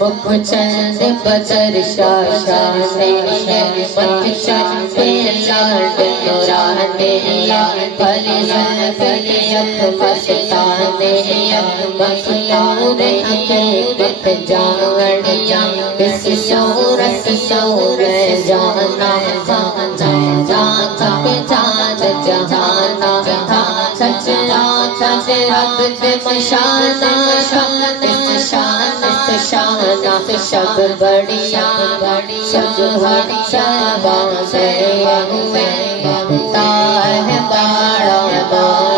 بک چند بزر شاشانے مت چند لاڈ نورانے بھلی زلفی اب مستانے مخیور حقیقت جانیا اس صورت سور جانا جان جہانا سچ سچ رب مشانہ شانہ شب بڑیا شب ہر شباں سے ہوئے ہے باڑا